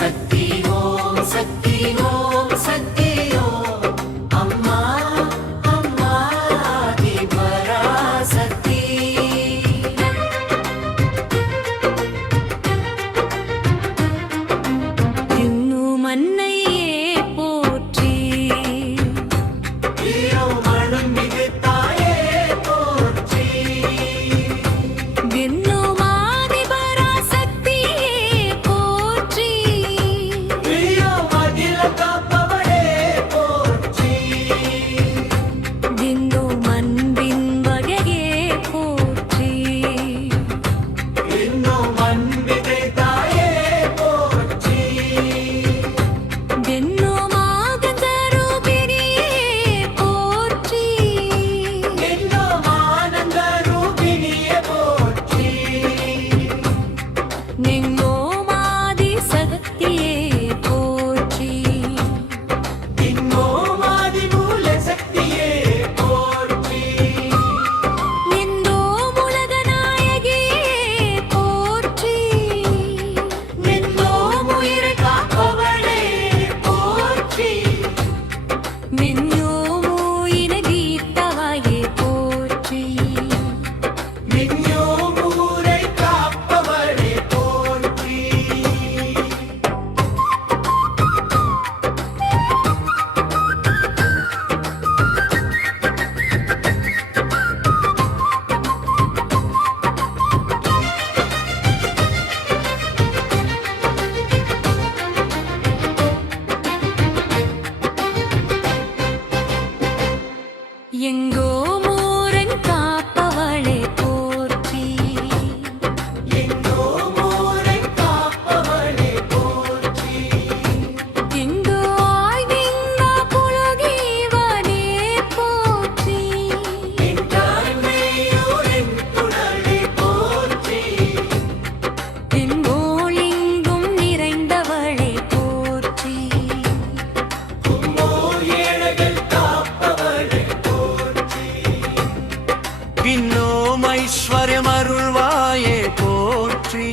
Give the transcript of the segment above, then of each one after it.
சக்தி ஓம் சக்தி ஓம் சக்தி ஓம் அம்மா அம்மா ஆதிபராசக்தி. இன்னும் அன்னையே போற்றி, மனம் மிகு தாயே போற்றி. இன்னும் ஆதிபராசக்தியே போற்றி, காப்பவளே போற்றி. இன்னும் அன்பின் வகையே போற்றி, இன்னும் அன்பிதை தாயே போற்றி. இன்னும் ஆனந்த ரூபிணியே போற்றி, இன்னும் ஆனந்த ரூபிணியே போற்றி. இன்னும் ஆதி சக்தியே போற்றி, இன்னும் ஆதி மூல சக்தியே போற்றி. இன்னும் உலக நாயகியே போற்றி, இன்னும் உயிரை காப்பவளே போற்றி. இன்னும் உயிரை தீர்த்தவாயே போற்றி, இன்னும் ஊரை காப்பவளே போற்றி. எங்கோ மூரன் காப்பவளே போற்றி, எங்கோ மூரன் காப்பவளே போற்றி. எங்கோ ஆய்விந்த புலகீவனே போற்றி, என் குணலே போற்றி. எங்கோளிங்கும் நிறைந்தவளே போற்றி, கும்மோர் ஏழைகள் காப்பவளே போற்றி. இன்னும் ஐஸ்வர்யம் அருள்வாயே போற்றி,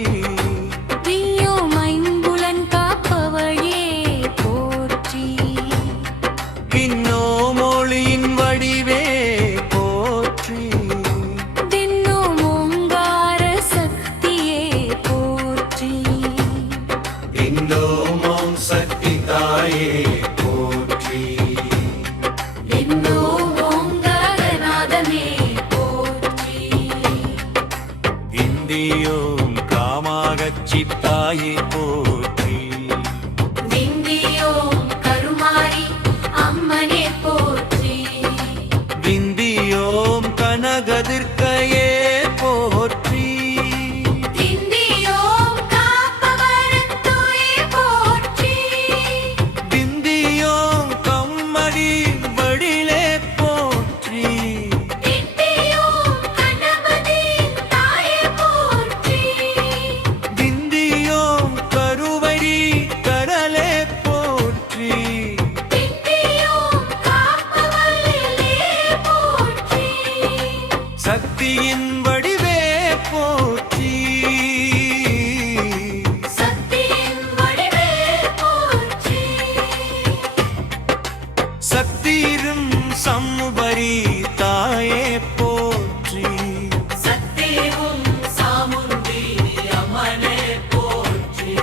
இன்னும் ஐம்புலன் காப்பவளே போற்றி. இன்னும் ஒளியின் வடிவே போற்றி, இன்னும் ஓங்கார சக்தியே போற்றி. இன்னும் ஓம் சக்தி தாயே போற்றி, இன்னும் ஓங்காரநாதனே போற்றி. இந்தியோம் காமாகச்சி தாயே போற்றி, விந்தியோம் கருமாரி அம்மனே போற்றி. விந்தியோம் கனகதிர்க்கையே போற்றி. விந்தியோம் காப்பவரத்துயே போற்றி, விந்தியோம் கம்மடி வடிலே போற்றி. விந்தியோம் கணபதி தாயே போற்றி. விந்தியோம் கருவரி கடலே போற்றி. விந்தியோம் காப்பவல்லே போற்றி, சக்தியின் வடிவே போற்றி, சக்தியின் வடிவே போற்றி. சக்திரும் சம்முபரி தாயே போற்றி. சக்தியும் சாமுண்டி அம்மனே போற்றி,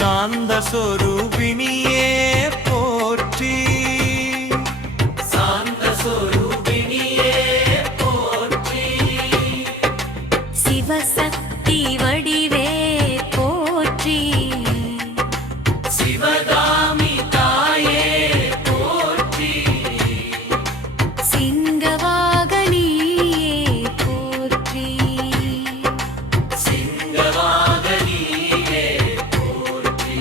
சாந்த சொரூபிணியே போற்றி. சாந்த சொரூபிணியே போற்றி. சிவசக்தி வடிவே போற்றி, சிவகாமி தாயே போற்றி. சிங்கவாகனியே போற்றி, சிங்கவாகனியே போற்றி.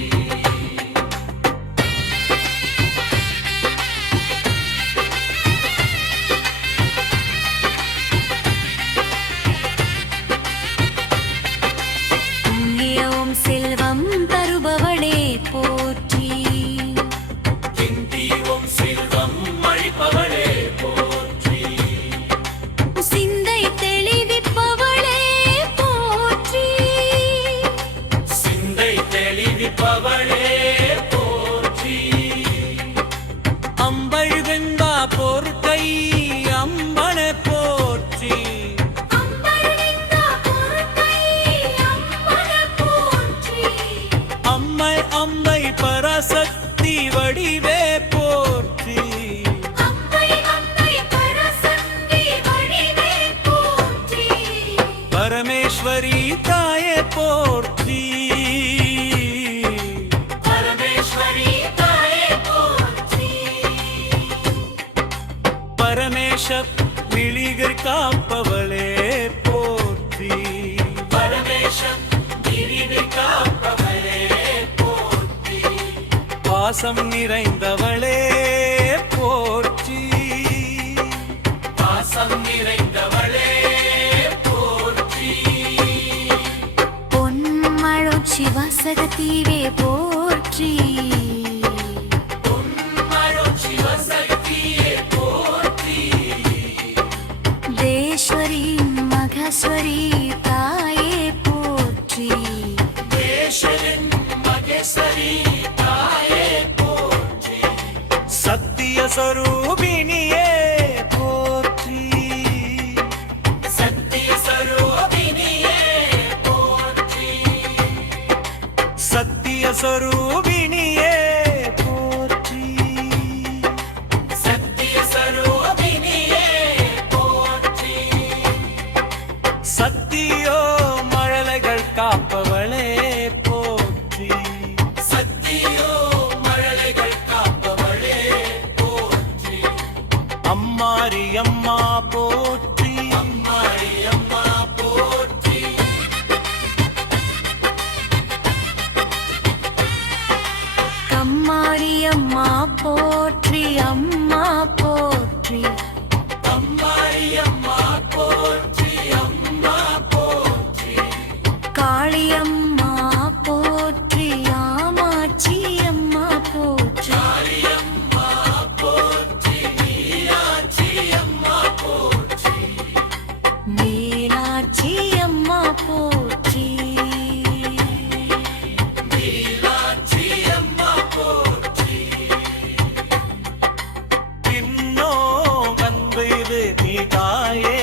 புண்ணியம் செல்வம் தருபவளே போற்றி, விந்தியோம் செல்வம் காப்பவளே போற்றி சிந்தை தெளிவிப்பவளே போற்றி சிந்தை தெளிவிப்பவளே போற்றி அம்பழ் வெண்பா பொற்கை அம்பனை போற்றி அம்பழவிந்தா பொற்கை அம்பன போற்றி அம்மை அம்பை பராசக்தி வடிவே போற்றி அம்பை அம்பை பரசக்தி வடிவே போற்றி பரமேஸ்வரி தாயே போற்றி பரமேஸ்வரி தாயே போற்றி பரமேஷ விழிகர் காப்பவளே போற்றி பரமேசம் கிரிவை காப்பவளே போற்றி பாசம் நிறைந்தவளே போற்றி பாசம் நிறைந்தவளே போற்றி பொன்மழோட் சிவசகதீவே போற்றி பொன்மழோட் சிவசக்தியே போற்றி தேஸ்வரி மகஸ்வரி தாயே போற்றி தேசரின் மகேஸ்வரி தாயே போற்றி சத்திய சொரூபிணியே போற்றி சத்திய சரோபினியே போற்றி சத்திய சொரூபிணியே போற்றி சத்திய சரோபினியே போற்றி சத்தியோ மழலைகள் காப்பவளே போற்றி சத்தியோ மழலைகள் காப்பவளே போற்றி அம்மாரி அம்மா போற்றி அம்மாரி அம்மா போற்றி கம்மாரி அம்மா போற்றி அம்மா போற்றி அம்மாரி அம்மா போற்றி அம்மா போற்றி காளியம்மா போற்றி ஆமாச்சி அம்மா போற்றி காளியம்மா போற்றி மீனாட்சி அம்மா போற்றி மீனாட்சி அம்மா போற்றி மீனாட்சி அம்மா போற்றி இன்னோ அன்பு இது நீ தாயே